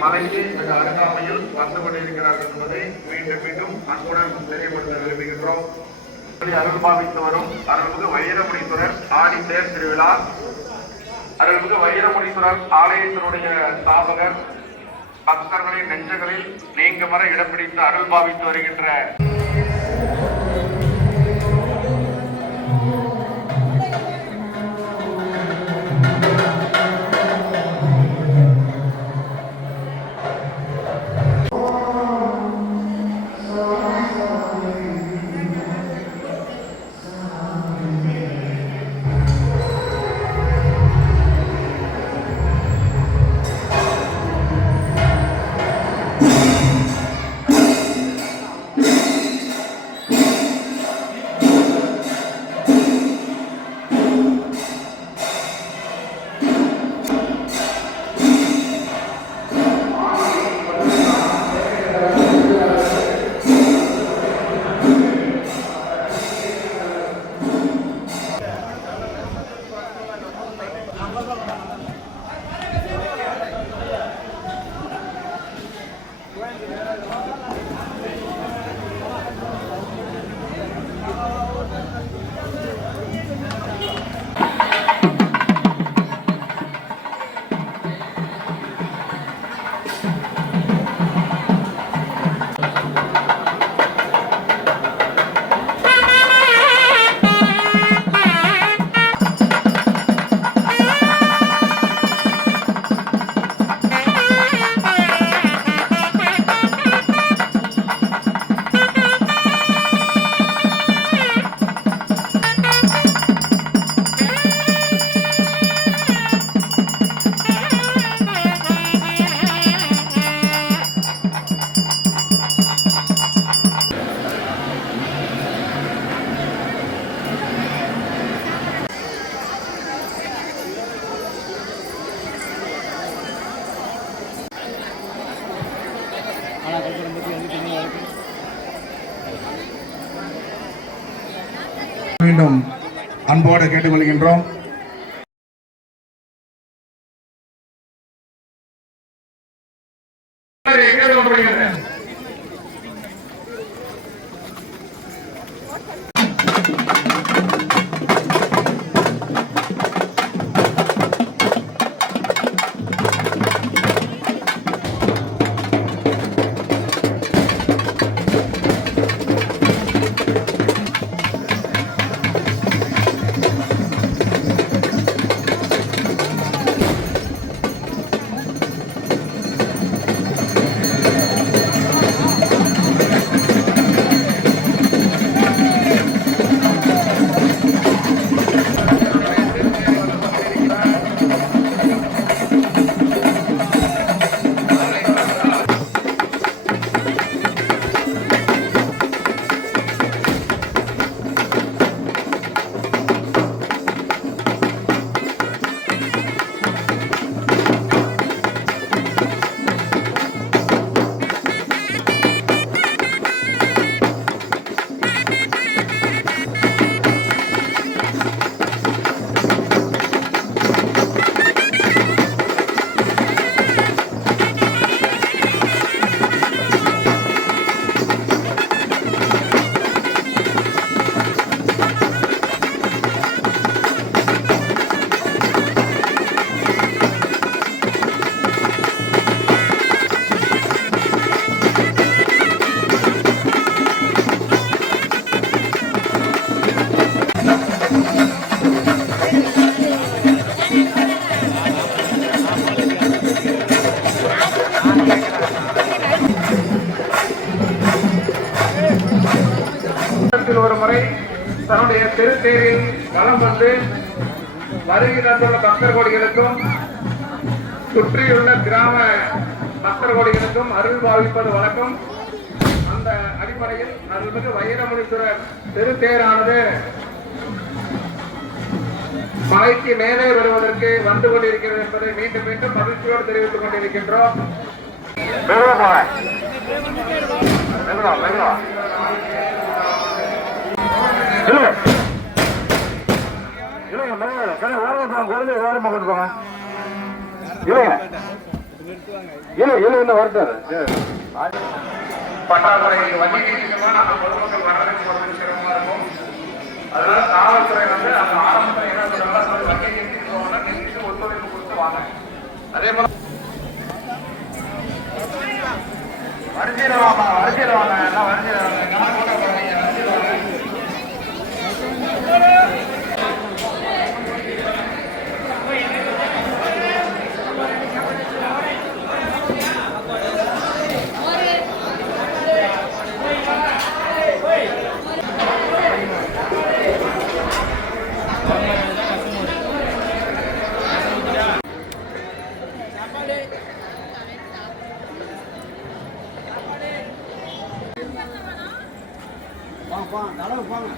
மலைக்கு மிக அருகாமையில் வந்து கொண்டிருக்கிறார்கள் என்பதை மீண்டும் மீண்டும் அன்புடன் தெரியப்படுத்த விரும்புகின்றோம். அருள் பாவித்து வரும் அருள்மிகு வைரமுனீஸ்வரர் ஆடி தேர் திருவிழா, அருள்மிகு வைரமுனீஸ்வரர் ஆலயத்தினுடைய ஸ்தாபகர் பக்தர்களின் நெஞ்சங்களில் நீங்குமர இடம் பிடித்து அருள் பாவித்து வருகின்ற மீண்டும் அன்போடு கேட்டுக்கொள்கின்றோம். ஒரு முறை தன்னுடைய திருத்தேரில் வலம் வந்து வருகின்ற பக்தர் கோடிகளுக்கும் சுற்றியுள்ள கிராம பக்தர் கோடிகளுக்கும் அருள் பாவிப்பது வழக்கம். அந்த அடிப்படையில் அருள்மிகு வைரமுனீஸ்வரர் திருத்தேரானது மலைக்கு மேலே வருவதற்கு வந்து கொண்டிருக்கிறது என்பதை மீண்டும் மீண்டும் மகிழ்ச்சியோடு தெரிவித்துக் கொண்டிருக்கின்றோம். பற்றாக்குறை வங்கிக்குமா நம்ம பொதுமக்கள் வர்றதுக்கு ஒரு சிரமமா இருக்கும். அதனால காவல்துறை வந்து அந்த ஆரம்பத்தில் என்ன சொல்றாங்க வங்கிக்கு ஒத்துழைப்பு கொடுத்து வாங்க. அதே போல வரிசையில் வாங்க எல்லாம் வரிசையில் வாங்க. வாங்க, அளவு வாங்க.